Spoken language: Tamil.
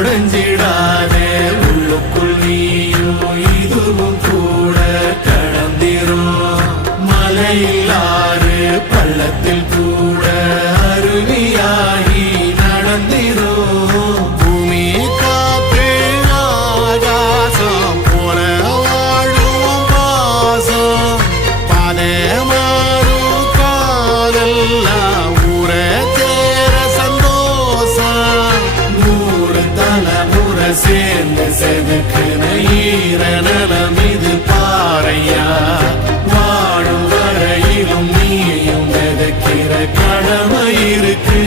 உடைஞ்சிடாதே உள்ளுக்குள் நீயும் இதுவும் கூட கடந்திரும் மலையிலாறு பள்ளத்தில் கூட அருவியாகி நடந்திரும் பூமி காற்று ஆகாசம் போல வாழும் பாசம் பாதை மாறும் காதெல்லாம் ஊரை சேர சந்தோஷம் 100 தலைமுறை சேர்ந்து செதுக்குன ஈர நலம் இது பாறையா வாழும் வரையிலும் நீயும் விதைக்கிற கடமை இருக்கு